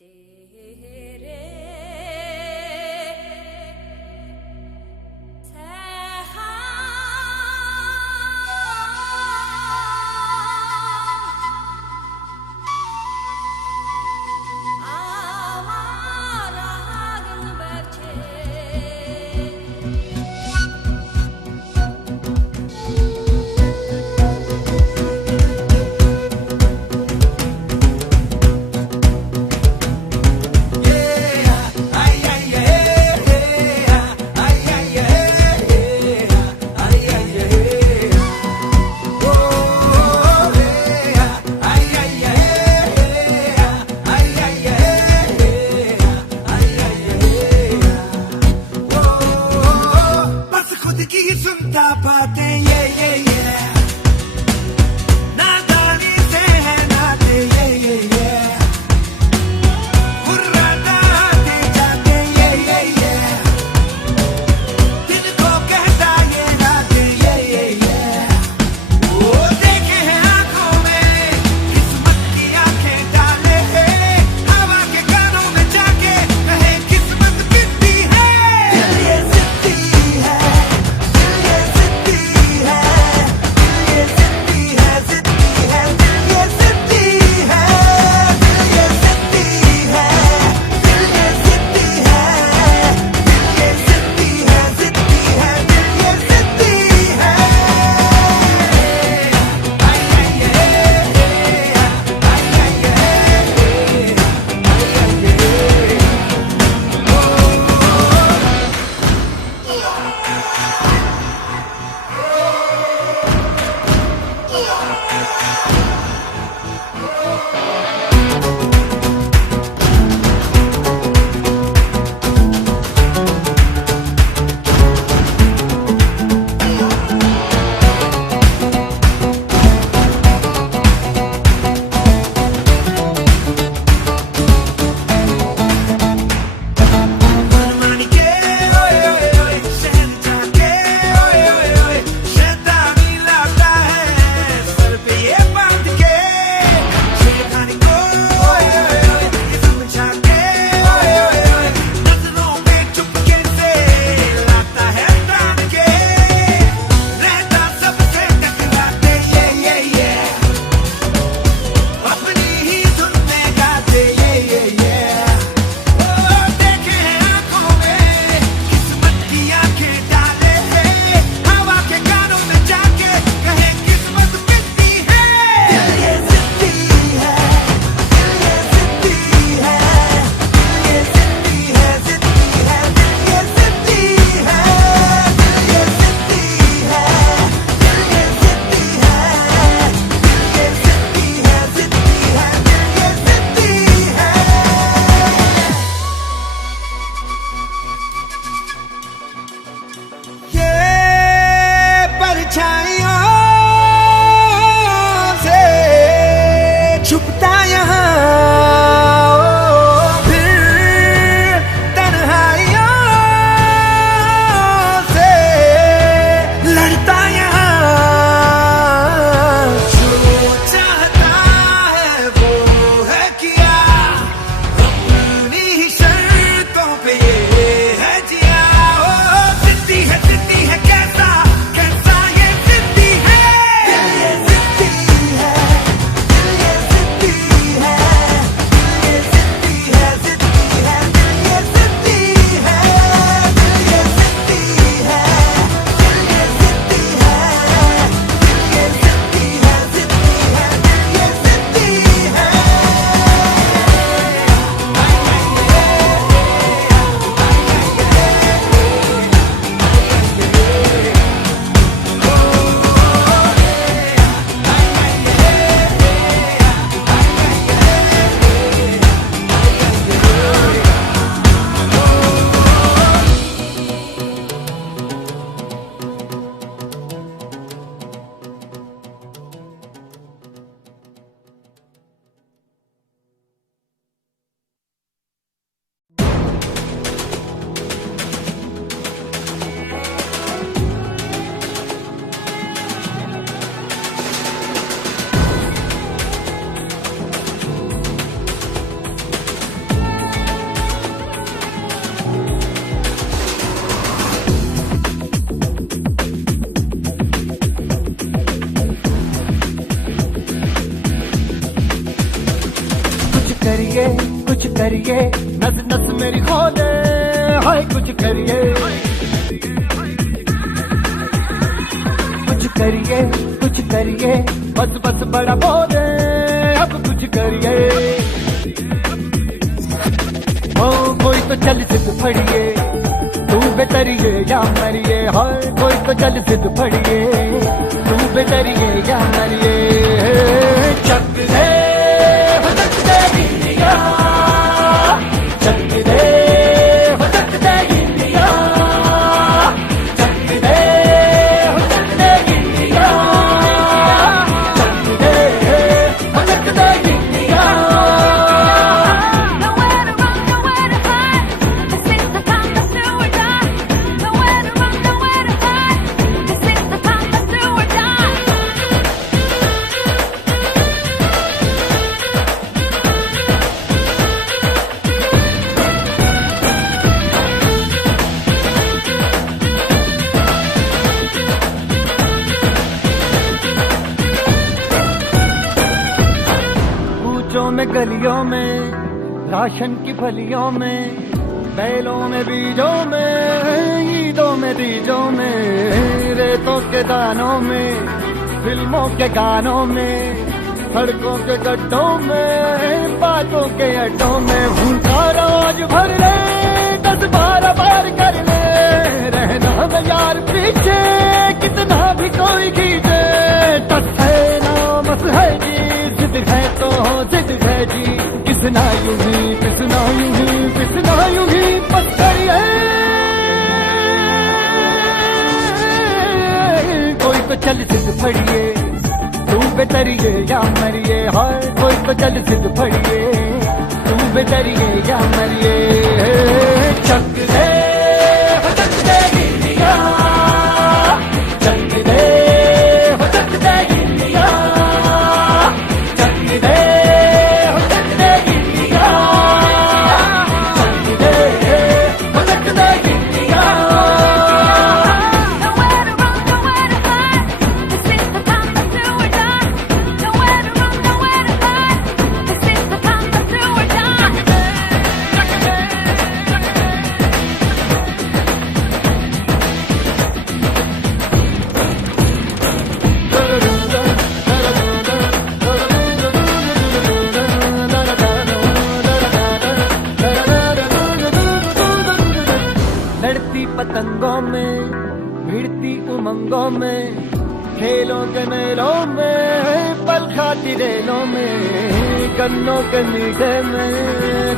तेरे ये कुछ करिए नस नस मेरी खोले, हाय कुछ करिए बस बस बड़ा बोले, अब कुछ करिए। ओ कोई तो चल सिद्ध फड़िए, तू बेतरिए या मरिए, हाय कोई तो चल सिद्ध फड़िए, तू बेतरिए या मरिए। चक दे हो चक दे इंडिया, चक दे हो चक दे इंडिया, चक दे हो चक दे इंडिया, चक दे हो चक दे India. Nowhere to run, nowhere to hide. This is the time, let's do or die. Nowhere to run, nowhere to hide. This is the time, let's do or die. कूचों में गलियों में, ration की फलियों में, बैलों में बीजों में, ईदों में तीजों में, रेतों के दानों में, फिल्मों के गानों में, सड़कों के गड्ढों में, बातों के अड्डों में, भूखा रोज भर ले 10-12 बार कर ले, रहना न यार पीछे कितना भी कोई खींचे। टस है ना मस है जी, जिद है तो जिद है जी, किसना यूं ही पिसना यूं ही पिसना यूं ही पत्थर है। कोई तो चल सिद्ध फड़िए, तू बेतरिए या मरिए, हाय कोई तो चल सिद्ध फड़िए, तू बेतरिए या मरिए। चक दे हो चक दे इंडिया, चक दे हो चक दे इंडिया, चक दे हो चक दे इंडिया, चक दे हो चक दे India. Nowhere to run, nowhere to hide. This is the time, let's do or die. Nowhere to run, nowhere to hide. This is the time, let's do or die. लड़ती पतंगों में, भिड़ती उमंगों में, खेलों के मेलों में, पल खाती रेलों में, गन्नों के मीठे में,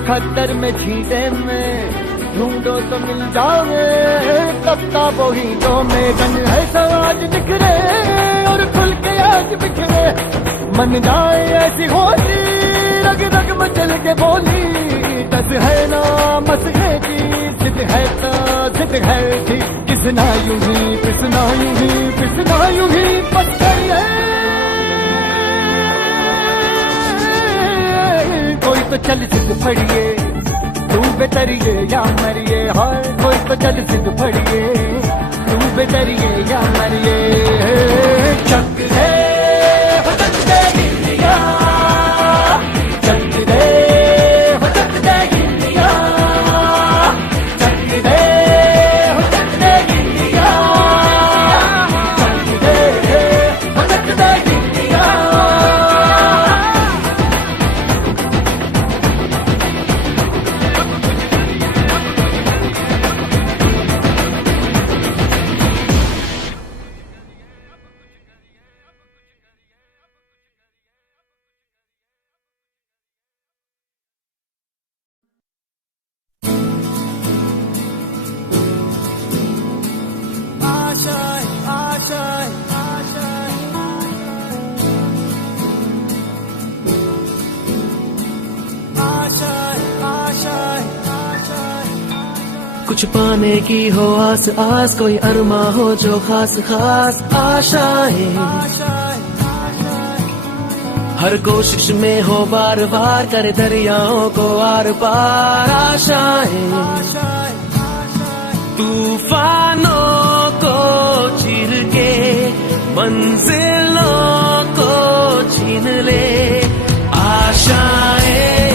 खद्दर में छींटे में, ढूंढो तो मिल जाओगे किताबों हीटों में। गन है समाज बिखरे और खुल के आज बिखरे, मन जाए ऐसी होली, रग रग मचल के बोली। दस है ना मस है जी, जिद है तो जिद है जी, किसना यूं ही पिसना यूं ही पिसना यूं ही पत्थर है। कोई तो चल सिद्ध फड़िए, तू बेतरिए या मरिए, हाय कोई तो चल सिद्ध फड़िए, तू बेतरिए या मरिए। चक दे हो चक दे इंडिया, चक दे हो चक दे इंडिया, चक दे हो चक दे इंडिया, चक दे हो चक दे इंडिया। कुछ पाने की हो आस आस, कोई अरमा हो जो खास खास आशाएं, हर कोशिश में हो बार बार, करे दरियाओं को आर पार आशाएं। तूफानों को चीर के मंजिलों को छीन ले आशाएं,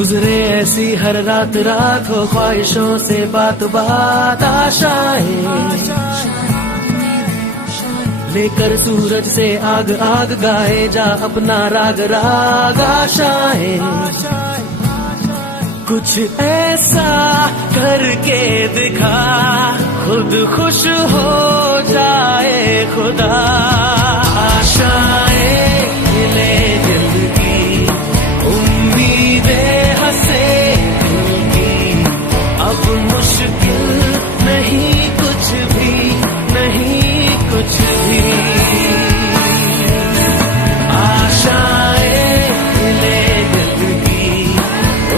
गुजरे ऐसी हर रात रात हो, ख्वाहिशों से बात बात आशाएं लेकर सूरज से आग आग गाए जा अपना राग राग आशाएं। कुछ ऐसा करके दिखा खुद खुश हो जाए खुदा। आशाएं ले दिल की, उम्मीदें हंसे दिल की, अब मुश्किल नहीं कुछ भी, नहीं कुछ भी। आशाएं ले दिल की,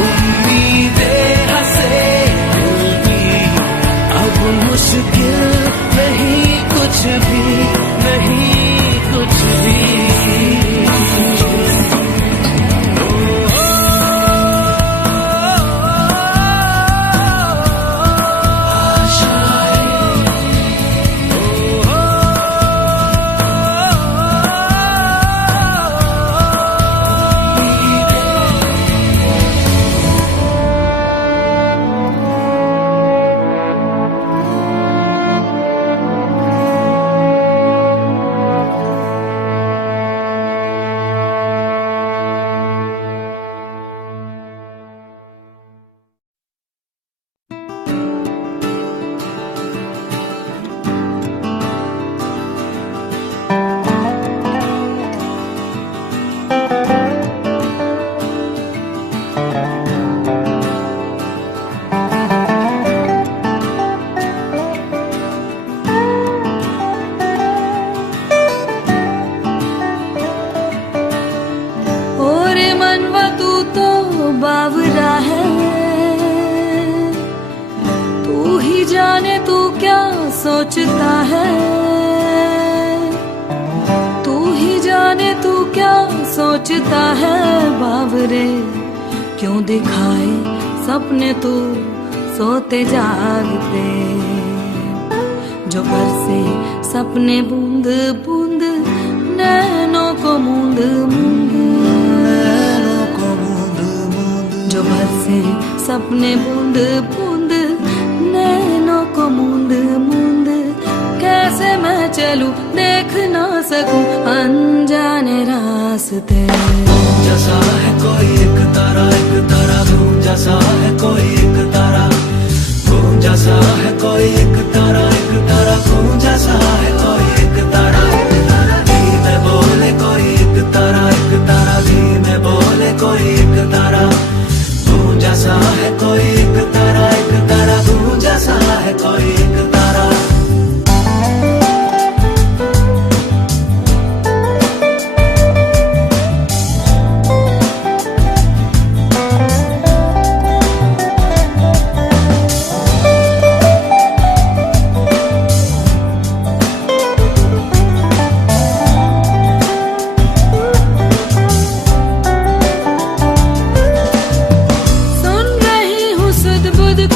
उम्मीदें हंसे दिल की, अब मुश्किल नहीं कुछ भी, नहीं कुछ भी। बावरा है, तू ही जाने तू क्या सोचता है, तू ही जाने तू क्या सोचता है। बावरे क्यों दिखाए सपने तू सोते जागते, जो बरसे सपने बूंद बूंद नैनों को मूंद मूंद, जो बरसे सपने बूंद बूंद नैनों को मूंद मूंद। कैसे मैं चलूं देख ना सकूं अनजाने रास्ते। जैसा है कोई एक तारा धूम जैसा है कोई एक तारा, घूम जैसा है कोई एक तारा घूम जैसा है कोई एक तारा। धीमे बोले कोई एक तारा धीमे बोले कोई एक तारा, घूम जैसा है कोई एक तारा घूम जैसा है कोई एक तारा।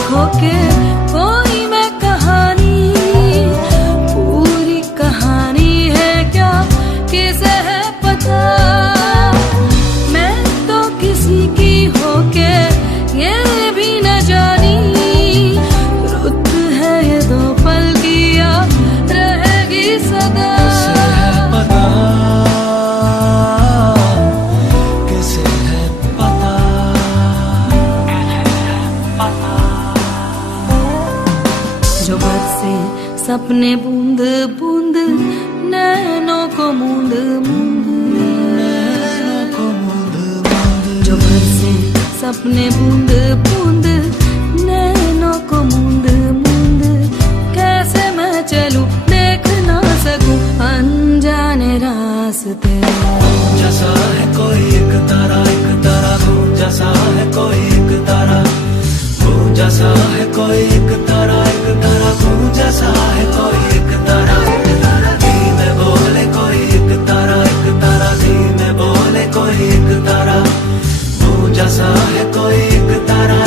खोके कोई मैं कहानी, पूरी कहानी है क्या किसे है पता। मैं तो किसी की होके ये भी न जानी, रुत है ये दो पल की याद रहेगी सदा। किसे है पता, जो बरसे सपने बूंद बूंद नैनों को मूंद मूंद, जो बरसे सपने बूंद बूंद नैनों को मूंद मूंद। कैसे मैं चलूं देख ना सकूं अनजाने रास्ते। जैसा है कोई एक तारा घूम जैसा है कोई एक तारा, घूम जैसा है कोई एक तारा घूम जैसा है कोई एक तारा। धीमे बोले कोई एक तारा धीमे बोले कोई एक तारा, घूम जैसा है कोई एक तारा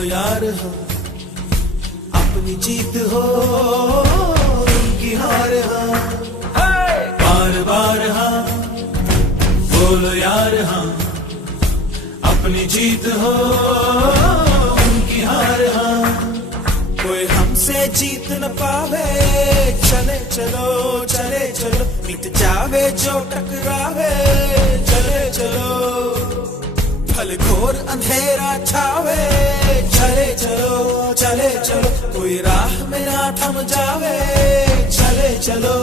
बोलो यार हाँ, अपनी जीत हो उनकी हार हाँ, बार बार हाँ, बोलो यार हाँ, अपनी जीत हो उनकी हार हाँ, कोई हमसे जीत न पावे, चले चलो चले चलो, मिट जावे जो टकरावे, चले चलो, भले घोर अंधेरा छावे, चले चलो चले चलो, कोई राह में ना थम जावे, चले चलो,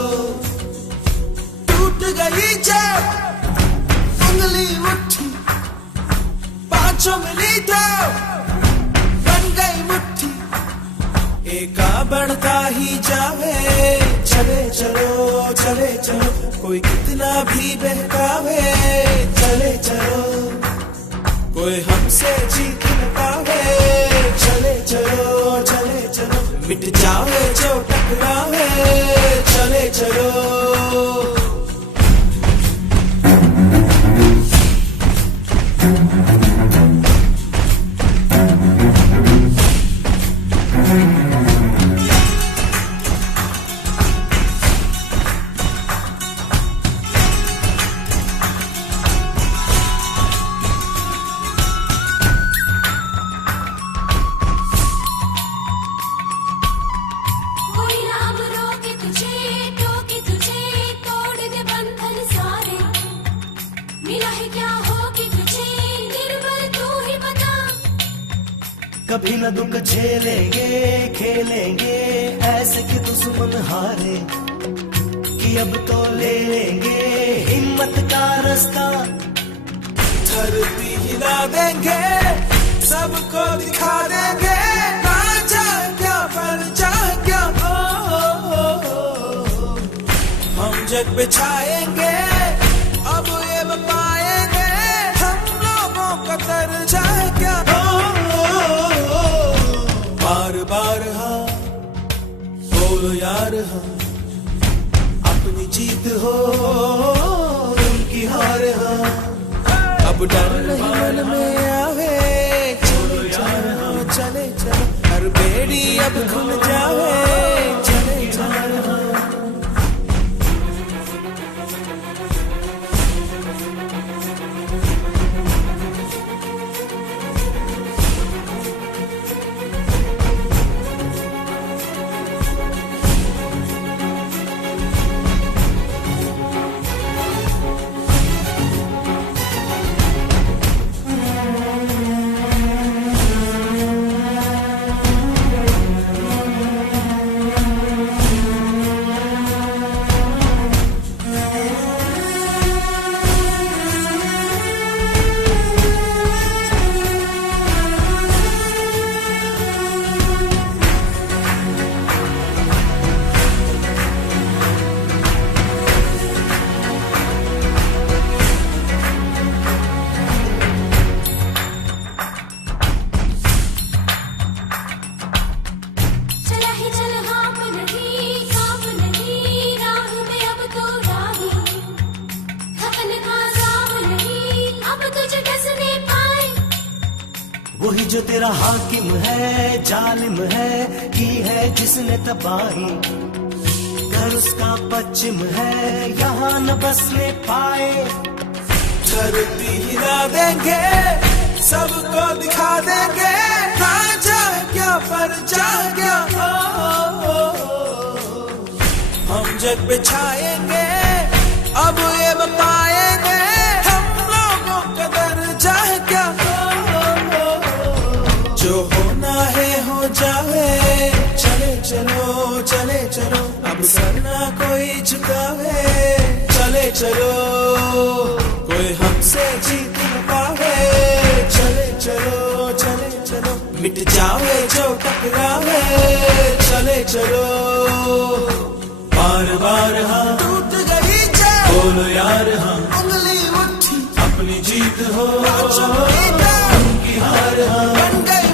टूट गई जब उंगली मुट्ठी, पांचों मिली तो बन गई मुट्ठी, एका बढ़ता ही जावे, चले चलो चले चलो, कोई कितना भी बहकावे, चले चलो, कोई हमसे जीत न पावे, चले चलो चले चलो, मिट जावे जो टकरावे, चले चलो। कभी न दुख झेलेंगे खेलेंगे ऐसे कि दुश्मन हारे, कि अब तो ले लेंगे हिम्मत का रास्ता, धरती हिला देंगे सबको दिखा देंगे, राजा क्या प्रजा क्या, हम जग बिछाएंगे अब ये पाएंगे, हम लोगों का दर्जा क्या, बार बार हाँ, बोलो यार हाँ, अपनी जीत हो उनकी हार हाँ, अब डर नहीं मन में आवे, चले चलो चले चलो, हर बेड़ी अब खुल जावे, चले चलो। वही जो तेरा हाकिम है जालिम है, की है जिसने तबाही, घर उसका पश्चिम है यहाँ न बसने पाए, धरती हिला देंगे सबको दिखा देंगे, राजा क्या प्रजा क्या, हम जग बिछाएंगे अब ये पाएंगे, हम लोगों का दर्जा क्या, जो होना है हो जावे, चले चलो चले चलो, अब सर ना कोई झुकावे, चले चलो, कोई हमसे जीत न पावे, चले चलो चले चलो, मिट जावे जो टकरावे, चले चलो, बार बार हाँ, टूट गई जब बोलो यार हाँ, उंगली उठी, अपनी जीत हो उनकी हार हाँ, बन गई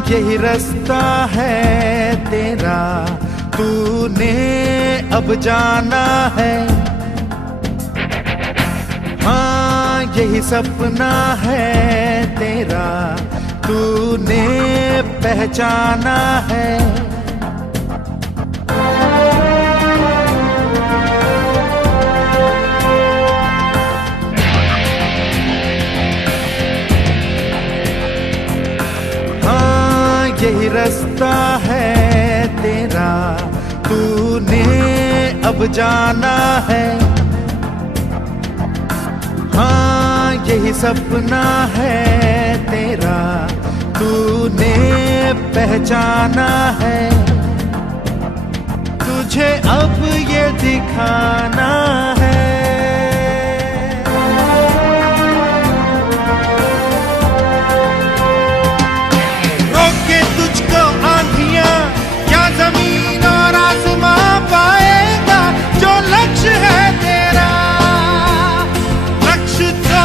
यही रास्ता है तेरा, तूने अब जाना है। हाँ यही सपना है तेरा, तूने पहचाना है। यही रास्ता है तेरा, तूने अब जाना है। हाँ यही सपना है तेरा, तूने पहचाना है। तुझे अब ये दिखाना है। जमीन और आसमां पाएगा जो लक्ष्य है तेरा, लक्ष्य तो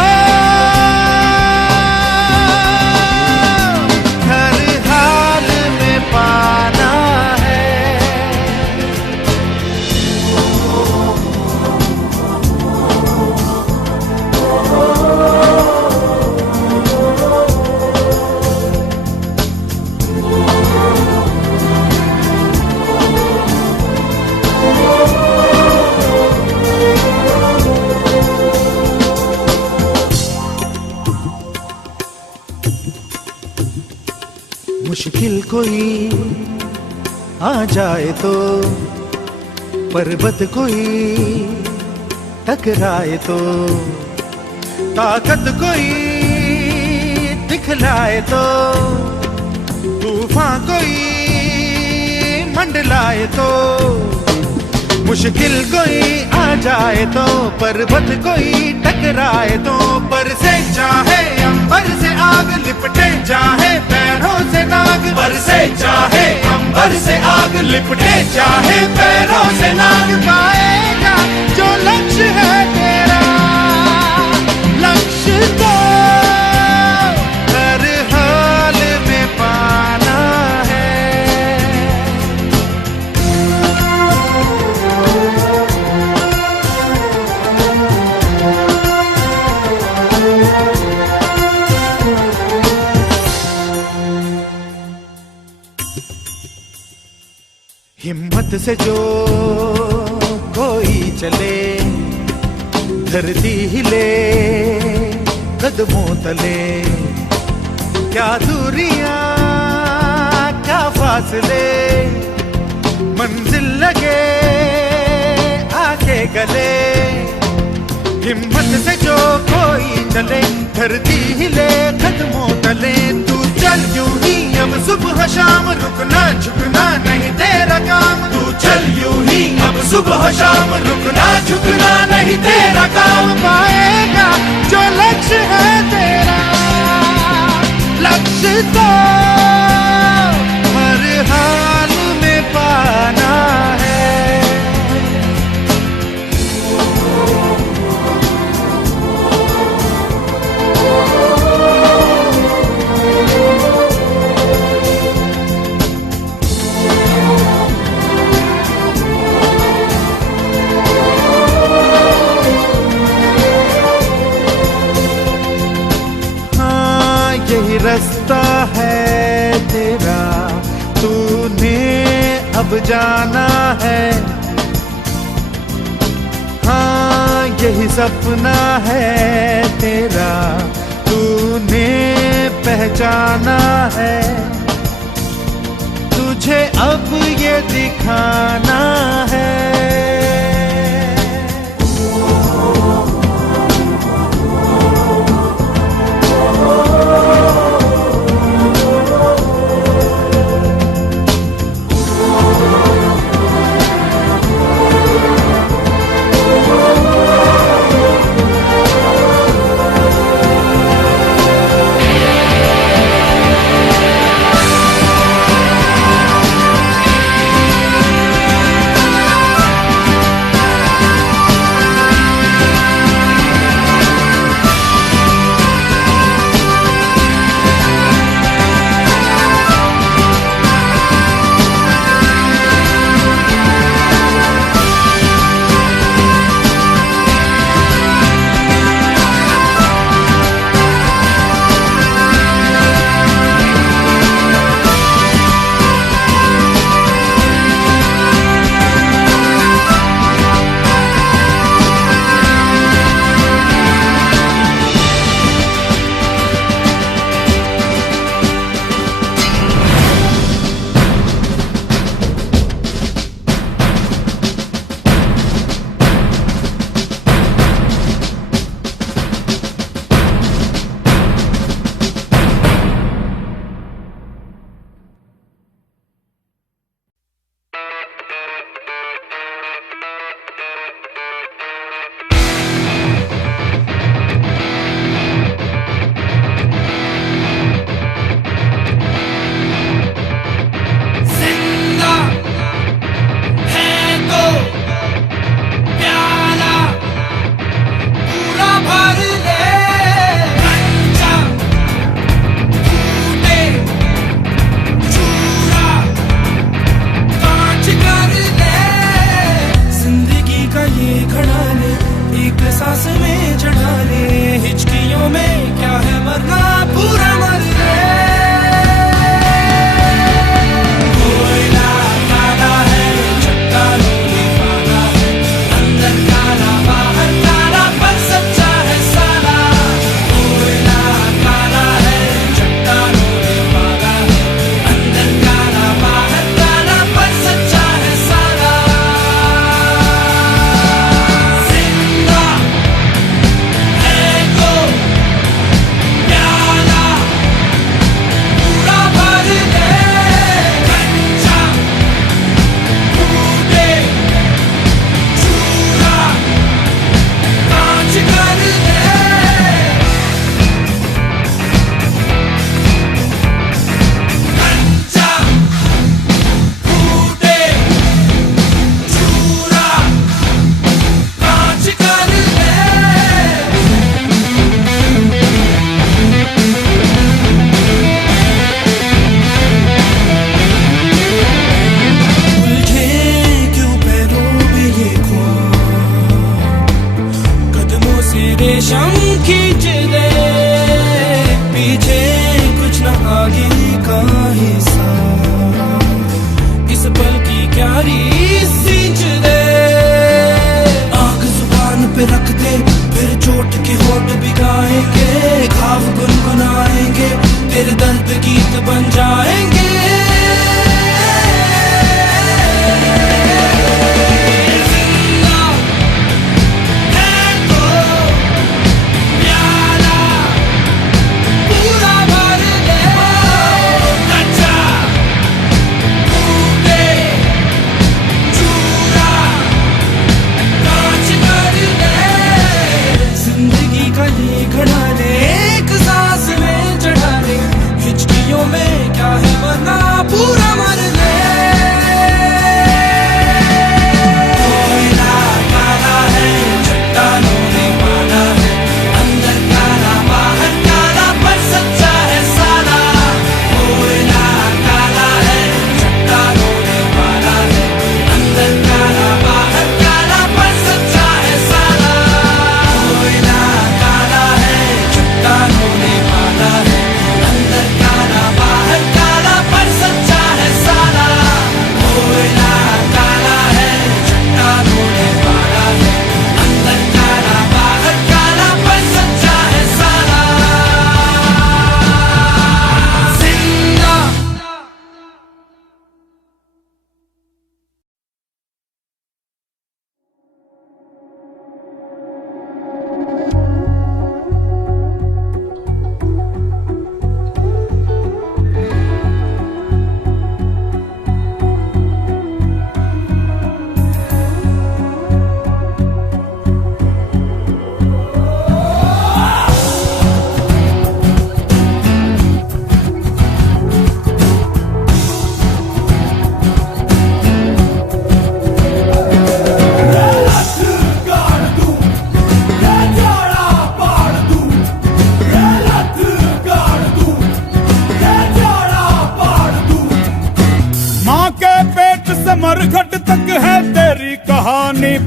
हर हाल में पाना है। मुश्किल कोई आ जाए तो, पर्वत कोई टकराए तो, ताकत कोई दिखलाए तो, तूफान कोई मंडलाए तो। मुश्किल कोई आ जाए तो, पर्वत कोई टकराए तो, पर से चाहे अंबर से आग लिपटे चाहे पैरों से नाग, पर से चाहे अंबर से आग लिपटे चाहे पैरों से नाग, पाएगा जो लक्ष्य है तेरा, लक्ष्य तो हर हाल में पाना है। हिम्मत से जो कोई चले, धरती हिले कदमों तले, क्या दूरियां क्या फासले, मंजिल लगे आके गले। हिम्मत से जो कोई चले, धरती हिले कदमों तले, तू चल यूं ही अब सुबह शाम, रुकना झुकना नहीं तेरा काम। तू चल यूं ही अब सुबह शाम, रुकना झुकना नहीं तेरा काम, पाएगा जो लक्ष्य है तेरा, लक्ष्य तो हर हाल में पाना है। यही रास्ता है तेरा, तूने अब जाना है। हाँ यही सपना है तेरा, तूने पहचाना है। तुझे अब ये दिखाना है।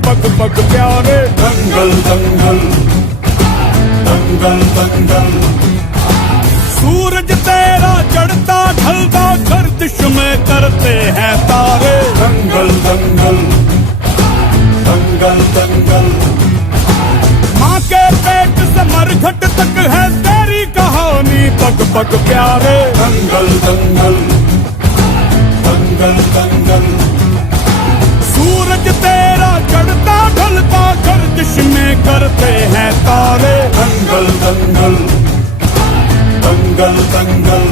पग पग प्यारे। दंगल दंगल दंगल दंगल। सूरज तेरा चढ़ता ढलता गर्दिश में करते हैं तारे। दंगल दंगल दंगल दंगल। माँ के पेट से मरघट तक है तेरी कहानी पग पग प्यारे। दंगल दंगल दंगल दंगल। सूरज तेरा चढ़ता ढलता गर्दिश में करते हैं तारे। दंगल दंगल दंगल दंगल।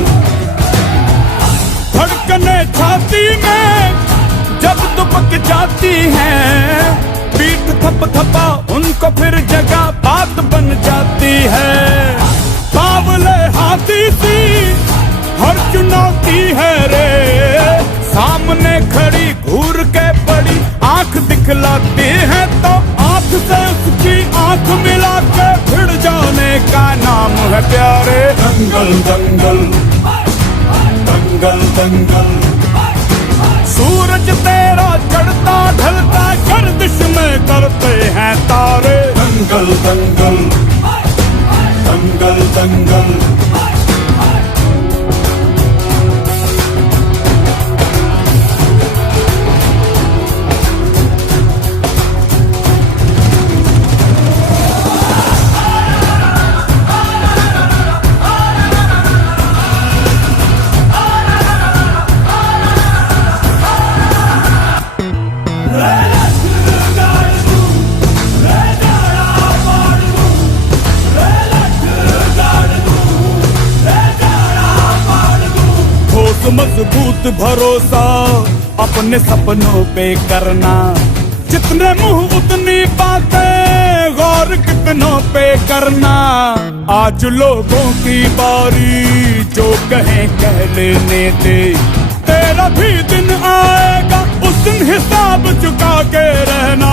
धड़कने छाती में जब दुबक जाती हैं, पीठ थप थपा उनको फिर जगह बात बन जाती है। बावले हाथी सी हर चुनौती है रे, सामने खड़ी घूर के बड़ी आंख दिखलाती है तो आंख से उसकी आंख मिला के भिड़ जाने का नाम है प्यारे। दंगल दंगल दंगल दंगल। सूरज तेरा चढ़ता ढलता गर्दिश में करते हैं तारे। दंगल दंगल दंगल दंगल। मजबूत भरोसा अपने सपनों पे करना, जितने मुंह उतनी बातें गौर कितनों पे करना। आज लोगों की बारी जो कहें कह लेने दे, तेरा भी दिन आएगा उस दिन हिसाब चुका के रहना।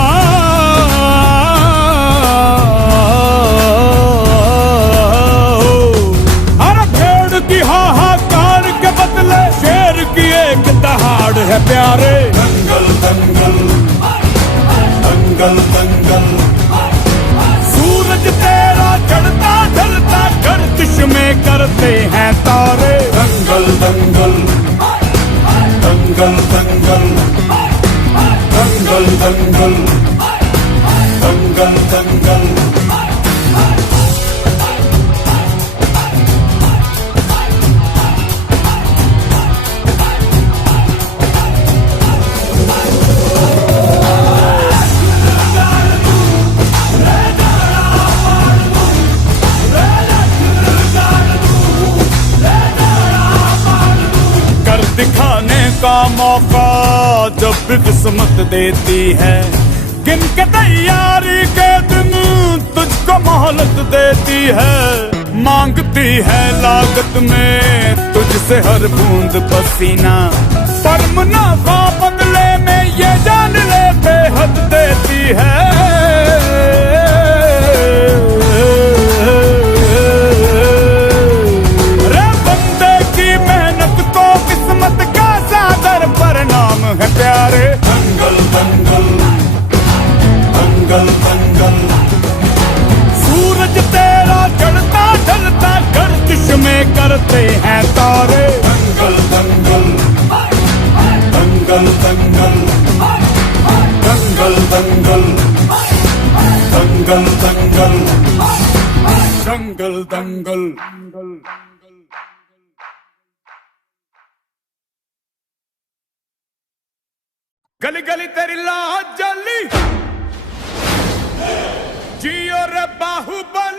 अरे भेड़ की हाहाकार के बदले शेर की एक दहाड़ है प्यारे। दंगल दंगल दंगल दंगल। सूरज तेरा चढ़ता ढलता गर्दिश में करते हैं तारे। दंगल दंगल दंगल दंगल दंगल दंगल दंगल दंगल। दिखाने का मौका जब भी किस्मत देती है, गिन के तैयारी के दिन तुझको मोहलत देती है। मांगती है लागत में तुझसे हर बूंद पसीना, पर मुनाफा बदले में ये जान ले बेहद देती है। है प्यारे। दंगल दंगल दंगल दंगल। सूरज तेरा चढ़ता ढलता गर्दिश में करते हैं तारे। दंगल दंगल दंगल दंगल दंगल दंगल दंगल दंगल दंगल दंगल। गली गली तेरी लाज जली जियो रे बाहुबली।